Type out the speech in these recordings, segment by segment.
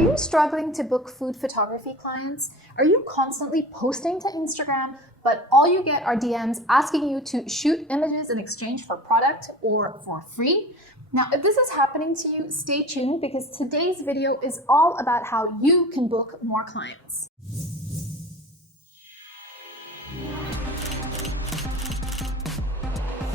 Are you struggling to book food photography clients? Are you constantly posting to Instagram, but all you get are DMs asking you to shoot images in exchange for product or for free? Now, if this is happening to you, stay tuned because today's video is all about how you can book more clients.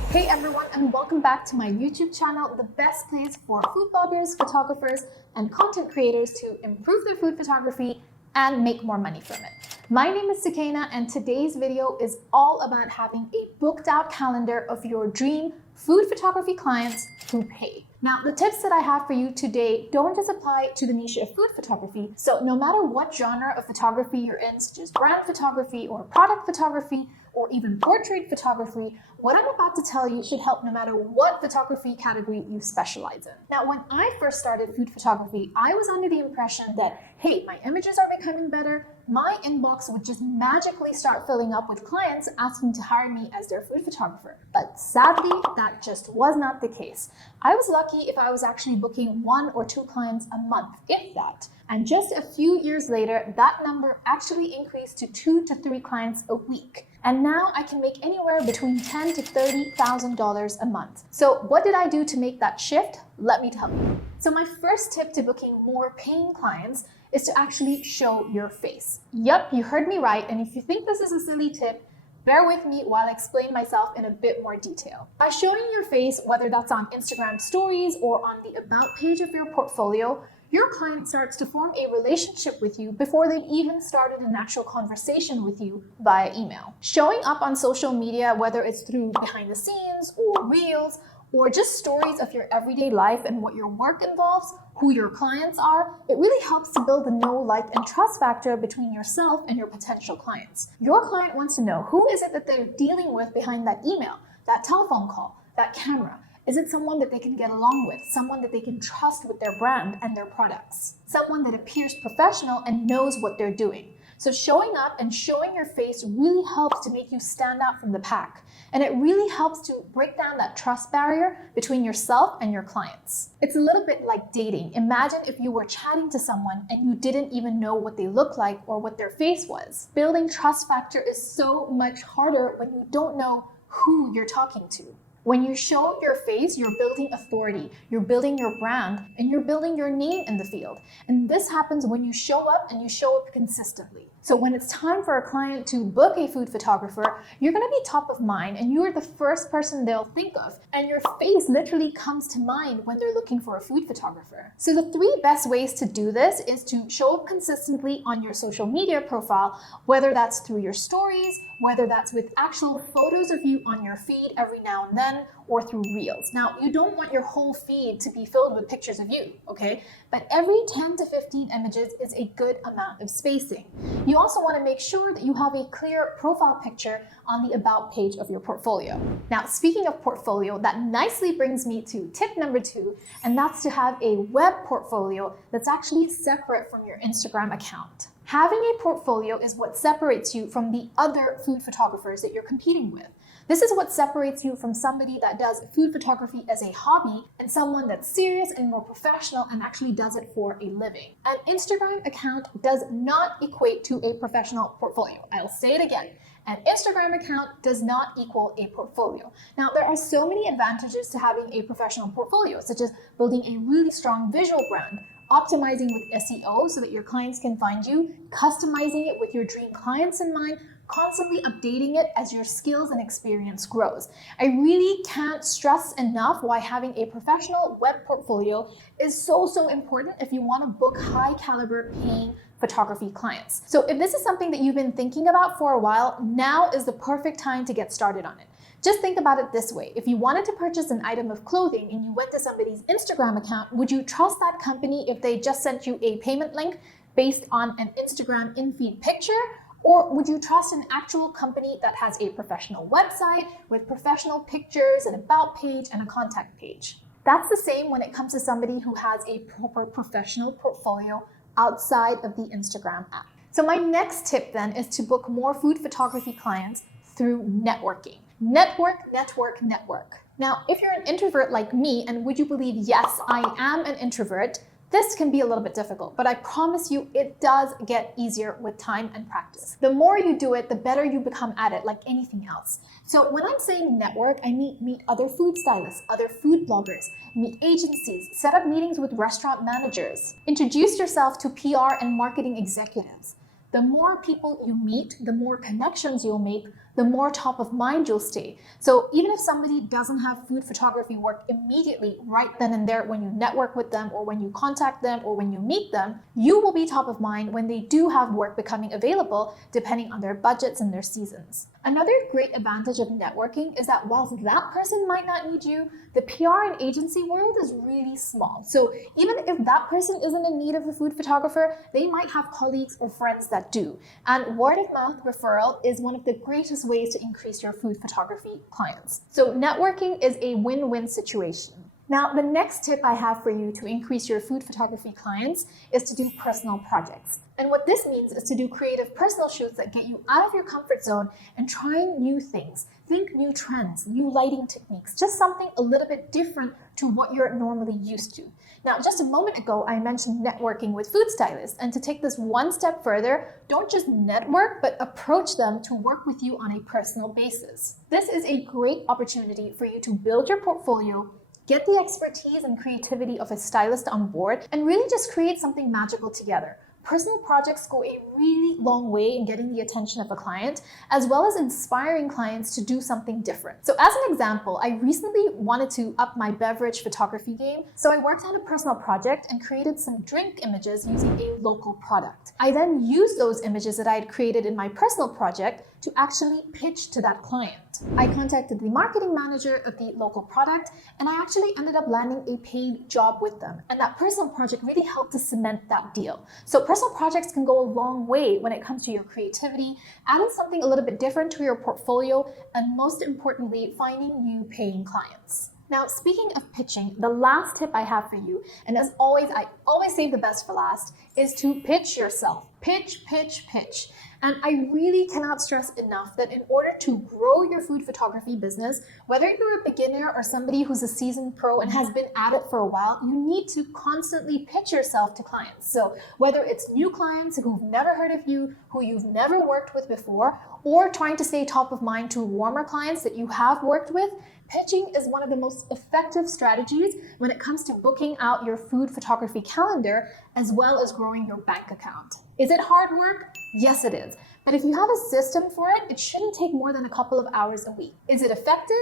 Hey everyone, and welcome back to my YouTube channel, the best place for food bloggers, photographers, and content creators to improve their food photography and make more money from it. My name is Sukaina, and today's video is all about having a booked out calendar of your dream food photography clients who pay. Now, the tips that I have for you today don't just apply to the niche of food photography. So no matter what genre of photography you're in, such as brand photography or product photography, or even portrait photography, what I'm about to tell you should help no matter what photography category you specialize in. Now, when I first started food photography, I was under the impression that, hey, my images are becoming better, my inbox would just magically start filling up with clients asking to hire me as their food photographer. But sadly, that just was not the case. I was lucky if I was actually booking 1 or 2 clients a month, if that. And just a few years later, that number actually increased to 2 to 3 clients a week. And now I can make anywhere between $10,000 to $30,000 a month. So what did I do to make that shift? Let me tell you. So my first tip to booking more paying clients is to actually show your face. Yup, you heard me right. And if you think this is a silly tip, bear with me while I explain myself in a bit more detail. By showing your face, whether that's on Instagram stories or on the about page of your portfolio, your client starts to form a relationship with you before they've even started an actual conversation with you via email. Showing up on social media, whether it's through behind the scenes or reels, or just stories of your everyday life and what your work involves, who your clients are, it really helps to build the know, like, and trust factor between yourself and your potential clients. Your client wants to know who is it that they're dealing with behind that email, that telephone call, that camera. Is it someone that they can get along with, someone that they can trust with their brand and their products, someone that appears professional and knows what they're doing? So showing up and showing your face really helps to make you stand out from the pack. And it really helps to break down that trust barrier between yourself and your clients. It's a little bit like dating. Imagine if you were chatting to someone and you didn't even know what they look like or what their face was. Building trust factor is so much harder when you don't know who you're talking to. When you show your face, you're building authority, you're building your brand, and you're building your name in the field. And this happens when you show up and you show up consistently. So when it's time for a client to book a food photographer, you're gonna be top of mind and you are the first person they'll think of. And your face literally comes to mind when they're looking for a food photographer. So the 3 best ways to do this is to show up consistently on your social media profile, whether that's through your stories, whether that's with actual photos of you on your feed every now and then, or through reels. Now, you don't want your whole feed to be filled with pictures of you, okay? But every 10 to 15 images is a good amount of spacing. You also want to make sure that you have a clear profile picture on the about page of your portfolio. Now, speaking of portfolio, that nicely brings me to tip number 2, and that's to have a web portfolio that's actually separate from your Instagram account. Having a portfolio is what separates you from the other food photographers that you're competing with. This is what separates you from somebody that does food photography as a hobby and someone that's serious and more professional and actually does it for a living. An Instagram account does not equate to a professional portfolio. I'll say it again. An Instagram account does not equal a portfolio. Now, there are so many advantages to having a professional portfolio, such as building a really strong visual brand, optimizing with SEO so that your clients can find you, customizing it with your dream clients in mind, constantly updating it as your skills and experience grows. I really can't stress enough why having a professional web portfolio is so important if you want to book high caliber paying photography clients. So if this is something that you've been thinking about for a while, now is the perfect time to get started on it. Just think about it this way. If you wanted to purchase an item of clothing and you went to somebody's Instagram account, would you trust that company if they just sent you a payment link based on an Instagram in-feed picture? Or would you trust an actual company that has a professional website with professional pictures, an about page, and a contact page? That's the same when it comes to somebody who has a proper professional portfolio outside of the Instagram app. So my next tip then is to book more food photography clients through networking. Network, network, network. Now, if you're an introvert like me, and would you believe, yes, I am an introvert, This can be a little bit difficult, but I promise you it does get easier with time and practice. The more you do it, the better you become at it, like anything else. So when I'm saying network, I meet other food stylists, other food bloggers, meet agencies, set up meetings with restaurant managers, introduce yourself to PR and marketing executives. The more people you meet, the more connections you'll make, the more top of mind you'll stay. So even if somebody doesn't have food photography work immediately right then and there when you network with them or when you contact them or when you meet them, you will be top of mind when they do have work becoming available depending on their budgets and their seasons. Another great advantage of networking is that whilst that person might not need you, the PR and agency world is really small. So even if that person isn't in need of a food photographer, they might have colleagues or friends that do. And word of mouth referral is one of the greatest ways to increase your food photography clients. So networking is a win-win situation. Now, the next tip I have for you to increase your food photography clients is to do personal projects. And what this means is to do creative personal shoots that get you out of your comfort zone and trying new things. Think new trends, new lighting techniques, just something a little bit different to what you're normally used to. Now, just a moment ago, I mentioned networking with food stylists. And to take this one step further, don't just network, but approach them to work with you on a personal basis. This is a great opportunity for you to build your portfolio, get the expertise and creativity of a stylist on board, and really just create something magical together. Personal projects go a really long way in getting the attention of a client, as well as inspiring clients to do something different. So as an example, I recently wanted to up my beverage photography game, so I worked on a personal project and created some drink images using a local product. I then used those images that I had created in my personal project to actually pitch to that client. I contacted the marketing manager of the local product, and I actually ended up landing a paid job with them. And that personal project really helped to cement that deal. So personal projects can go a long way when it comes to your creativity, adding something a little bit different to your portfolio, and most importantly, finding new paying clients. Now, speaking of pitching, the last tip I have for you, and as always, I always save the best for last, is to pitch yourself. Pitch, pitch, pitch. And I really cannot stress enough that in order to grow your food photography business, whether you're a beginner or somebody who's a seasoned pro and has been at it for a while, you need to constantly pitch yourself to clients. So whether it's new clients who've never heard of you, who you've never worked with before, or trying to stay top of mind to warmer clients that you have worked with, pitching is one of the most effective strategies when it comes to booking out your food photography calendar, as well as growing your bank account. Is it hard work? Yes, it is. But if you have a system for it, it shouldn't take more than a couple of hours a week. Is it effective?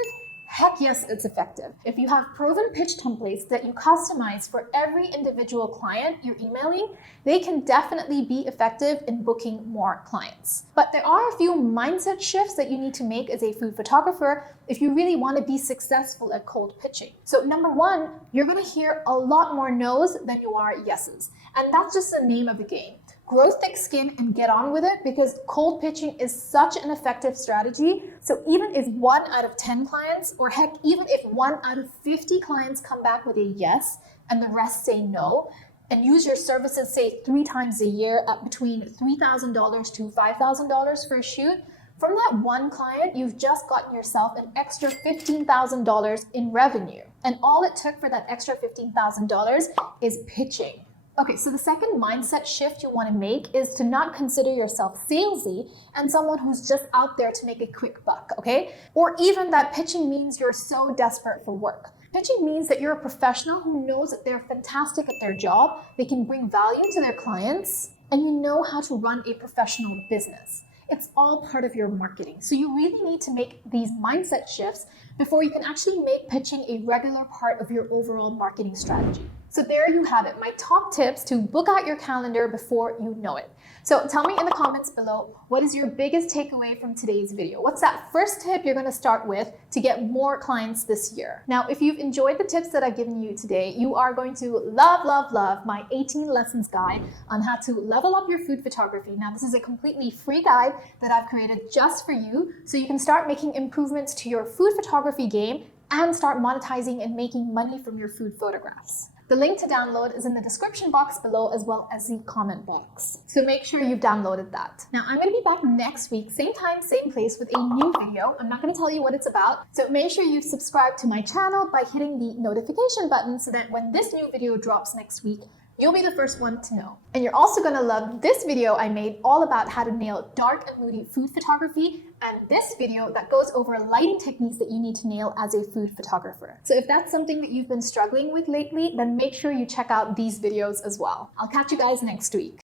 Heck yes, it's effective. If you have proven pitch templates that you customize for every individual client you're emailing, they can definitely be effective in booking more clients. But there are a few mindset shifts that you need to make as a food photographer if you really want to be successful at cold pitching. So number one, you're going to hear a lot more no's than you are yeses. And that's just the name of the game. Grow thick skin and get on with it, because cold pitching is such an effective strategy. So even if 1 out of 10 clients, or heck, even if 1 out of 50 clients come back with a yes and the rest say no, and use your services, say 3 times a year at between $3,000 to $5,000 for a shoot, from that one client, you've just gotten yourself an extra $15,000 in revenue. And all it took for that extra $15,000 is pitching. Okay, so the second mindset shift you want to make is to not consider yourself salesy and someone who's just out there to make a quick buck, okay? Or even that pitching means you're so desperate for work. Pitching means that you're a professional who knows that they're fantastic at their job, they can bring value to their clients, and you know how to run a professional business. It's all part of your marketing. So you really need to make these mindset shifts before you can actually make pitching a regular part of your overall marketing strategy. So there you have it, my top tips to book out your calendar before you know it. So tell me in the comments below, what is your biggest takeaway from today's video? What's that first tip you're going to start with to get more clients this year? Now, if you've enjoyed the tips that I've given you today, you are going to love my 18 lessons guide on how to level up your food photography. Now, this is a completely free guide that I've created just for you, so you can start making improvements to your food photography game and start monetizing and making money from your food photographs. The link to download is in the description box below, as well as the comment box. So make sure you've downloaded that. Now, I'm going to be back next week, same time, same place, with a new video. I'm not going to tell you what it's about. So make sure you subscribe to my channel by hitting the notification button so that when this new video drops next week, You'll be the first one to know. And you're also gonna love this video I made all about how to nail dark and moody food photography, and this video that goes over lighting techniques that you need to nail as a food photographer. So if that's something that you've been struggling with lately, then make sure you check out these videos as well. I'll catch you guys next week.